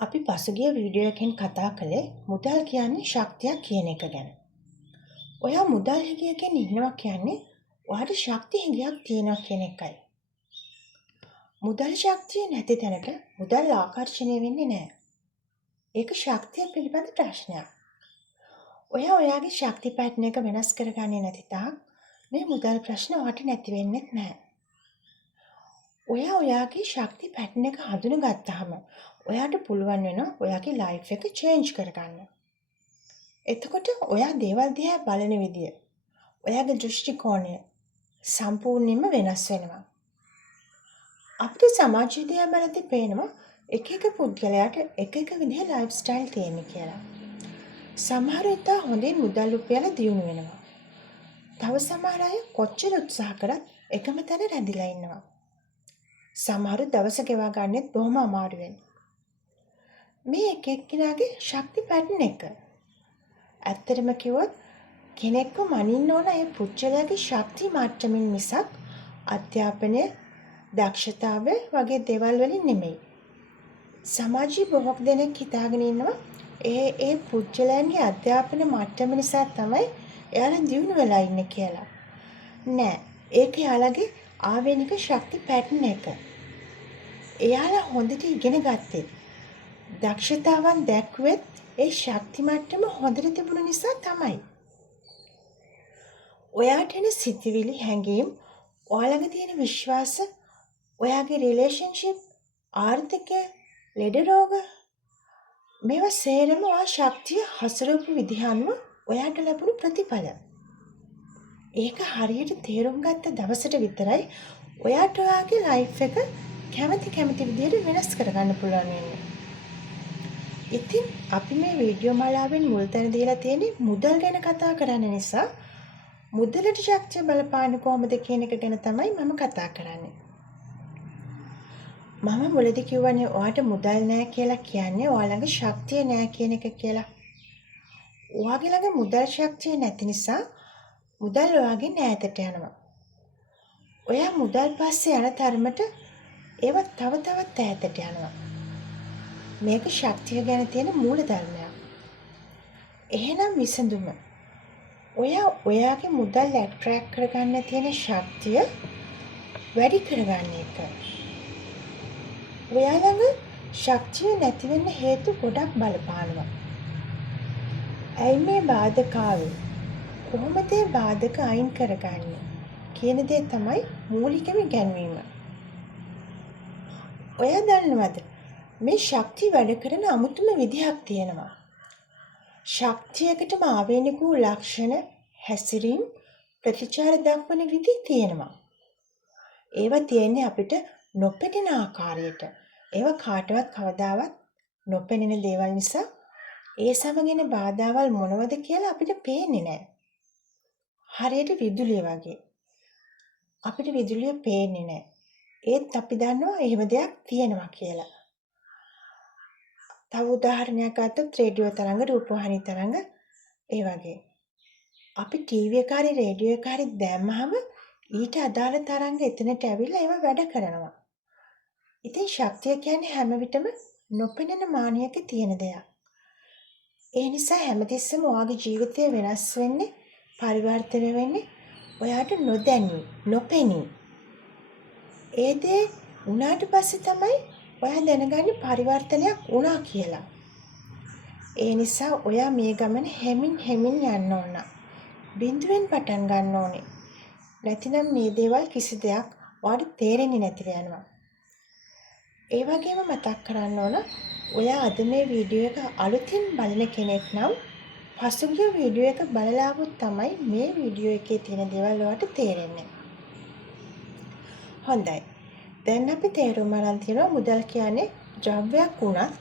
අපි පසුගිය වීඩියෝ එකෙන් කතා කළේ මුදල් කියන්නේ ශක්තියක් කියන එක ගැන. ඔයා මුදල් හිගයකින් ඉන්නවා කියන්නේ ඔයාට ශක්ති හිගයක් තියෙනවා කියන එකයි. මුදල් ශක්තිය නැති තැනට මුදල් ආකර්ෂණය වෙන්නේ නැහැ. ඒක ශක්තිය පිළිබඳ ප්‍රශ්නයක්. ඔයා ඔයාගේ ශක්ති පැටර්න් එක වෙනස් කරගන්නේ නැති තාක් මේ මුදල් ප්‍රශ්න ඔයාට නැති වෙන්නේ නැහැ. ඔයා ඔයාගේ ශක්ති පැටර්න් එක හඳුනගත්තාම ඔයාට පුළුවන් වෙනවා ඔයාගේ ලයිෆ් එක චේන්ජ් කරගන්න. එතකොට ඔයා දේවල් දිහා බලන විදිය, ඔයාගේ දෘෂ්ටි කෝණය සම්පූර්ණයෙන්ම වෙනස් වෙනවා. අපිට සමාජය දිහා බලද්දී පේනවා එක එක පුද්ගලයාට එක එක විදිහේ ලයිෆ් ස්ටයිල් තියෙන කියලා. සමහර ඉතා හොඳින් මුදල් උපයලා දියුණු වෙනවා. තව සමහර අය කොච්චර උත්සාහ කරත් එකම තැන රැඳිලා ඉන්නවා. සමහරු දවස ගෙවා ගන්නෙත් බොහොම අමාරුවෙන්. මේ එක එක්කෙනාගේ ශක්ති පැටර්න් එක. ඇත්තටම කිව්වොත් කෙනෙක්ව මනින්න ඕන ඒ පුද්ගලයාගේ ශක්ති මට්ටමින් මිසක් අධ්‍යාපනය, දක්ෂතාවය වගේ දේවල් වලින් නෙමෙයි. සමාජයේ බොහෝ දෙනෙක් හිතාගෙන ඉන්නවා ඒ පුද්ගලයන්ගේ අධ්‍යාපන මට්ටම නිසා තමයි එයාලා දියුණු වෙලා ඉන්නේ කියලා. නෑ, ඒක එයාලගේ ආවේනික ශක්ති පැටර්න් එක. එයාලා හොඳට ඉගෙන ගත්තේ දක්ෂතාවන් දැක්වෙත් ඒ ශක්ති මට්ටම හොඳට තිබුණ නිසා තමයි. ඔයාට එන සිතිවිලි, හැඟීම්, ඔයාලඟ තියෙන විශ්වාස, ඔයාගේ රිලේෂන්ෂිප්, ආර්ථිකය, ලෙඩ රෝග මේවා සේරම ඔයා ශක්තිය හසුරවපු විදිහ අනුව ඔයාට ලැබුණු ප්‍රතිඵල. ඒක හරියට තේරුම් ගත්ත දවසට විතරයි ඔයාට ඔයාගේ ලයිෆ් එක කැමති විදිහට වෙනස් කරගන්න පුළුවන් වෙන්නේ. ඉතින් අපි මේ වීඩියෝ මාලාවෙන් මුල් තැන දීලා තියෙන්නේ මුදල් ගැන කතා කරන්න නිසා මුදලට ශක්තිය බලපාන්නේ කොහොමද කියන එක ගැන තමයි මම කතා කරන්නේ. මම මුලදී කිව්වනේ ඔයාට මුදල් නැහැ කියලා කියන්නේ ඔයා ළඟ ශක්තිය නැහැ කියන එක කියලා. ඔයාගේ ළඟ මුදල් ශක්තිය නැති නිසා මුදල් ඔයාගෙන් ඈතට යනවා. ඔයා මුදල් පස්සේ යන තරමට ඒවා තව තවත් ඈතට යනවා. මේක ශක්තිය ගැන තියෙන මූල ධර්මයක්. එහෙනම් විසඳුම ඔයා ඔයාගේ මුදල් ඇට්‍රැක්ට් කරගන්න තියෙන ශක්තිය වැඩි කරගන්න එක. ඔයා ළඟ ශක්තිය නැති වෙන්න හේතු ගොඩක් බලපානවා. ඇයි මේ බාධක ආවේ? කොහොමද මේ බාධක අයින් කරගන්නේ? කියන දේ තමයි මූලිකම ඉගැන්වීම. ඔයා දන්නවද මේ ශක්තිය වැඩ කරන අමුතුම විදිහක් තියෙනවා. ශක්තියකටම ආවේනික වූ ලක්ෂණ, හැසිරීම්, ප්‍රතිචාර දක්වන විදි තියෙනවා. ඒවා තියෙන්නේ අපිට නොපෙනෙන ආකාරයට. ඒවා කාටවත් කවදාවත් නොපෙනෙන දේවල් නිසා ඒ සමගින බාධාවල් මොනවද කියලා අපිට පේන්නේ නැහැ. හරියට විදුලිය වගේ. අපිට විදුලිය පේන්නේ නැහැ. ඒත් අපි දන්නවා එහෙම දෙයක් තියෙනවා කියලා. තව උදාහරණයක් ගත්තොත් රේඩියෝ තරංග, රූපවාහිනී තරංග ඒ වගේ. අපි ටීවී එක හරි රේඩියෝ එක හරි දැම්මහම ඊට අදාළ තරංග එතනට ඇවිල්ලා ඒවා වැඩ කරනවා. ඉතින් ශක්තිය කියන්නේ හැම විටම නොපෙනෙන මානයක තියෙන දෙයක්. ඒ නිසා හැමතිස්සෙම ඔයාගේ ජීවිතය වෙනස් වෙන්නේ, පරිවර්තනය වෙන්නේ ඔයාට නොදැනී, නොපෙනී. ඒ දේ උනාට පස්සේ තමයි ඔයා දැනගන්නේ පරිවර්තනයක් වුණා කියලා. ඒ නිසා ඔයා මේ ගමන හෙමින් යන්න ඕන. බිඳුවෙන් පටන් ගන්න ඕනේ. නැතිනම් මේ දේවල් කිසි දෙයක් ඔයාට තේරෙන්නේ නැතිව යනවා. ඒ වගේම මතක් කරන්න ඕන ඔයා අද මේ වීඩියෝ එක අලුතින් බලන කෙනෙක් නම් පසුගිය වීඩියෝ එක බලලා આવොත් තමයි මේ වීඩියෝ එකේ තියෙන දේවල් ඔයාට තේරෙන්නේ. හොඳයි. දැන් අපි තේරුම් ගන්න තියෙනවා මුදල් කියන්නේ ද්‍රව්‍යයක් වුණත්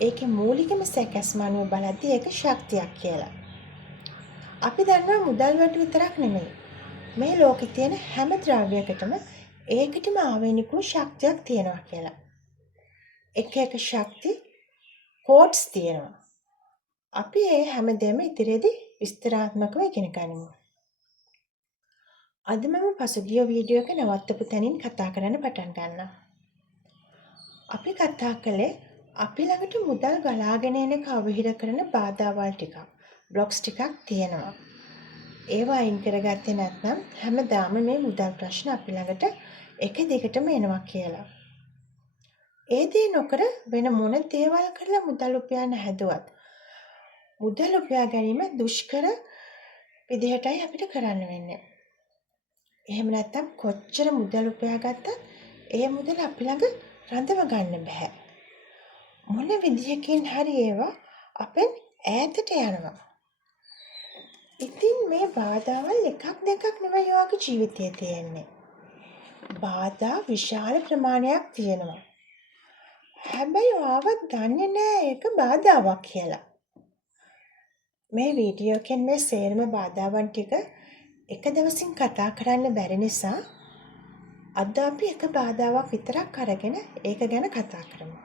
ඒකේ මූලිකම සැකස්ම අනුව බලද්දී ඒක ශක්තියක් කියලා. අපි දන්නවා මුදල් වලට විතරක් නෙමෙයි. මේ ලෝකේ තියෙන හැම ද්‍රව්‍යයකටම ඒකටම ආවේනික වූ ශක්තියක් තියෙනවා කියලා. එක ශක්ති කෝඩ්ස් තියෙනවා. අපි ඒ හැමදේම ඉදිරියේදී විස්තරාත්මකව ඉගෙන ගනිමු. අද මම පසුගිය වීඩියෝ එක නවත්තපු තැනින් කතා කරන්න පටන් ගන්නවා. අපි කතා කළේ අපි ළඟට මුදල් ගලාගෙන එන කවහිර කරන බාධාවල් ටිකක්, බ්ලොක්ස් ටිකක් තියෙනවා. ඒවා අයින් කරගත්තේ නැත්නම් හැමදාම මේ මුදල් ප්‍රශ්න අපි ළඟට එක දිගටම එනවා කියලා. ඒ දේ නොකර වෙන මොන දේවල් කරලා මුදල් උපයන්න හැදුවත් මුදල් උපයා ගැනීම දුෂ්කර විදිහටයි අපිට කරන්න වෙන්නේ. එහෙම නැත්නම් කොච්චර මුදල් උපයා ගත්තත් ඒ මුදල අපි ළඟ රඳව ගන්න බෑ. මොන විදිහකින් හරි ඒවා අපෙන් ඈතට යනවා. ඉතින් මේ බාධාවල් එකක් දෙකක් නෙවෙයි ඔයාගේ ජීවිතයේ තියෙන්නේ. බාධා විශාල ප්‍රමාණයක් තියෙනවා. හැබැයි ඔයාව දන්නේ නෑ ඒක බාධාවක් කියලා. මේ වීඩියෝ එකෙන් මේ සේරම බාධාවන් ටික එක දවසින් කතා කරන්න බැරි නිසා අද අපි එක බාධාවක් විතරක් අරගෙන ඒක ගැන කතා කරමු.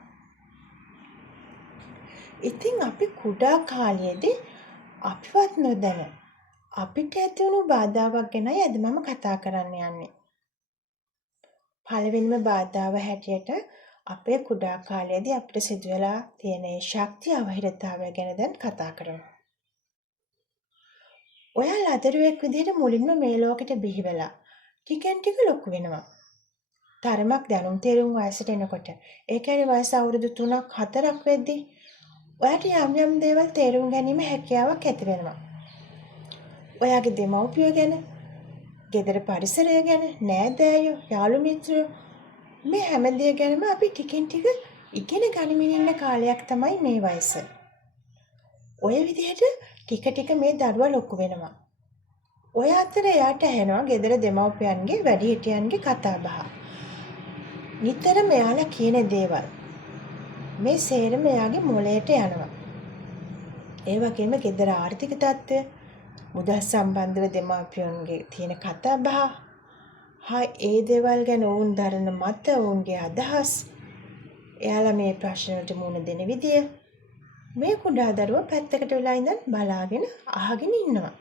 ඉතින් අපි කුඩා කාලයේදී අපිවත් නොදැන අපිට ඇති වුණු බාධාවක් ගැනයි අද මම කතා කරන්න යන්නේ. පළවෙනිම බාධාව හැටියට අපේ කුඩා කාලයේදී අපිට සිදුවලා තියෙන ශක්තිය අවහිරතාවය ගැන දැන් කතා කරමු. ඔයා ලදරුවෙක් විදිහට මුලින්ම මේ ලෝකෙට බිහි වෙලා ටිකෙන් ටික ලොකු වෙනවා. තරමක් දැනුම් තේරුම් වයසට එනකොට, ඒ කියන්නේ වයස අවුරුදු 3ක් 4ක් වෙද්දී ඔයාට යම් යම් දේවල් තේරුම් ගැනීම හැකියාවක් ඇති වෙනවා. ඔයාගේ දෙමව්පියෝ ගැන, ගෙදර පරිසරය ගැන, නෑදෑයෝ, යාළු මිත්‍රයෝ මේ හැම දේ ගැනම අපි ටිකෙන් ටික ඉගෙන ගනිමින් ඉන්න කාලයක් තමයි මේ වයස. ඔය විදිහට ටික ටික මේ දරුවා ලොකු වෙනවා. ඔය අතර එයාට ඇහෙනවා ගෙදර දෙමව්පියන්ගේ, වැඩිහිටියන්ගේ කතා බහ. නිතරම එයාලා කියන දේවල් මේ සේරම එයාගේ මොළයට යනවා. ඒ වගේම ගෙදර ආර්ථික තත්ත්වය, මුදල් සම්බන්ධව දෙමාපියන්ගේ තියෙන කතා බහ, ඒ දේවල් ගැන ඔවුන් දරන මත, ඔවුන්ගේ අදහස්, එයාලා මේ ප්‍රශ්නවලට මුහුණ දෙන විදිය, මේ කුඩා දරුවා පැත්තකට වෙලා ඉඳන් බලාගෙන අහගෙන ඉන්නවා.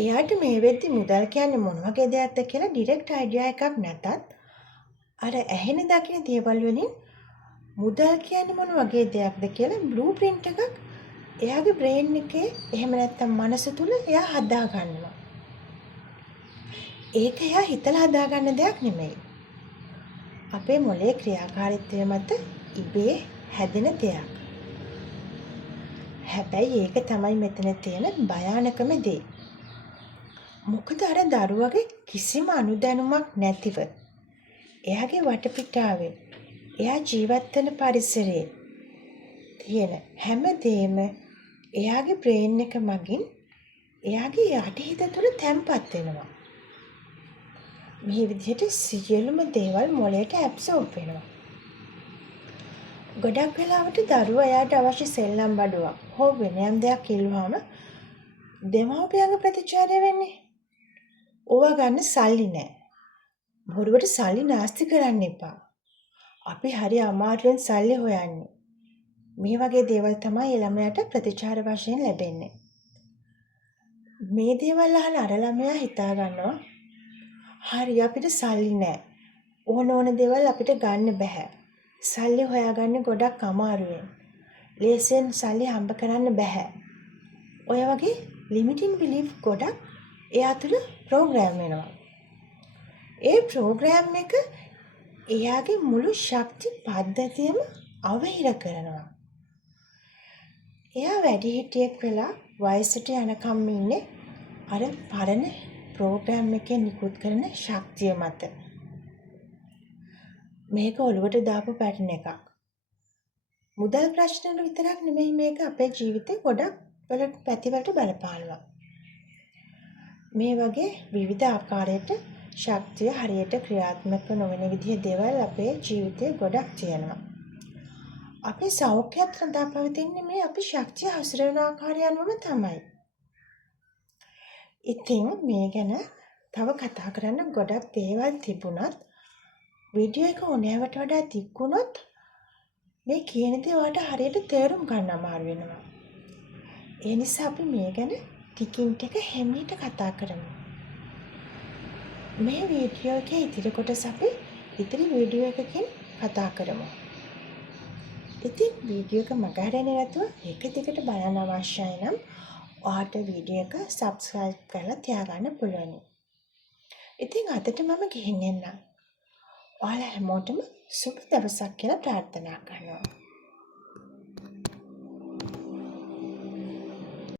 එයාට මේ වෙද්දි මුදල් කියන්නේ මොන වගේ දෙයක්ද කියලා ඩිරෙක්ට් අයිඩියා එකක් නැතත් අර ඇහෙන දකින දේවල් වලින් මුදල් කියන්නේ මොන වගේ දෙයක්ද කියලා බ්ලූ ප්‍රින්ට් එකක් එයාගේ බ්‍රේන් එකේ එහෙම නැත්නම් මනස තුල එයා හදා ගන්නවා. ඒක එයා හිතලා හදා ගන්න දෙයක් නෙමෙයි. අපේ මොළයේ ක්‍රියාකාරීත්වය මත ඉබේ හැදෙන දෙයක්. හැබැයි ඒක තමයි මෙතන තියෙන භයානකම දේ. මොකද අර දරුවගේ කිසිම අනුදැනුමක් නැතිව එයාගේ වටපිටාවේ එයා ජීවත් වෙන පරිසරයේ තියෙන හැම දෙයක්ම එයාගේ බ්‍රේන් එක මගින් එයාගේ යටිහිත තුළ තැම්පත් වෙනවා. මේ විදිහට සියලුම දේවල් මොළයට ඇබ්සෝබ් වෙනවා. ගොඩක් වෙලාවට දරුවා එයාට අවශ්‍ය සෙල්ලම් බඩුවක් හෝ වෙන යම් දෙයක් ඉල්ලුවාම දෙමව්පියන්ගේ ප්‍රතිචාරය වෙන්නේ ඕවා ගන්න සල්ලි නැහැ. බොරුවට සල්ලි නාස්ති කරන්න එපා. අපි හරි අමාරුවෙන් සල්ලි හොයන්නේ. මේ වගේ දේවල් තමයි ළමයාට ප්‍රතිචාර වශයෙන් ලැබෙන්නේ. මේ දේවල් අහලා අර ළමයා හිතා ගන්නවා හරි අපිට සල්ලි නැහැ. ඕන දේවල් අපිට ගන්න බෑ. සල්ලි හොයාගන්න ගොඩක් අමාරුවෙන්. ලේසියෙන් සල්ලි හම්බ කරන්න බෑ. ඔය වගේ ලිමිටින් බිලීෆ් ගොඩක් එයා තුළ ප්‍රෝග්‍රෑම් වෙනවා. ඒ ප්‍රෝග්‍රෑම් එක එයාගේ මුළු ශක්ති පද්ධතියම අවහිර කරනවා. එයා වැඩිහිටියෙක් වෙලා වයසට යනකම් ඉන්නේ අර පරණ ප්‍රෝග්‍රෑම් එකේ නිකුත් කරන ශක්තිය මත. මේක ඔළුවට දාපු පැටර්න් එකක්. මුදල් ප්‍රශ්න විතරක් නෙමෙයි මේක අපේ ජීවිතේ ගොඩක් පැතිවලට බලපානවා. මේ වගේ විවිධ ආකාරයට ශක්තිය හරියට ක්‍රියාත්මක නොවන විදිහේ දේවල් අපේ ජීවිතේ ගොඩක් තියෙනවා. අපේ සෞඛ්‍යයත් රඳා පවතින්නේ මේ අපි ශක්තිය හසුරවන ආකාරය අනුවම තමයි. ඉතින් මේ ගැන තව කතා කරන්න ගොඩක් දේවල් තිබුණත් වීඩියෝ එක ඕනෑවට වඩා දික් වුණොත් මේ කියන දේ ඔයාලට හරියට තේරුම් ගන්න අමාරු වෙනවා. ඒ නිසා අපි මේ ගැන ටිකින් ටික හැමීට කතා කරමු. මේ වීඩියෝ එකේ ඉතිරි කොටස අපි ඉතිරි වීඩියෝ එකකින් කතා කරමු. ඉතින් වීඩියෝ එක මගහරින්නේ නැතුව එක දිගට බලන්න අවශ්‍යයි නම් ඔයාට වීඩියෝ එක සබ්ස්ක්‍රයිබ් කරලා තියාගන්න පුළුවන්. ඉතින් අදට මම ගිහින් එන්නම්. ඔයාලා හැමෝටම සුබ දවසක් කියලා ප්‍රාර්ථනා කරනවා.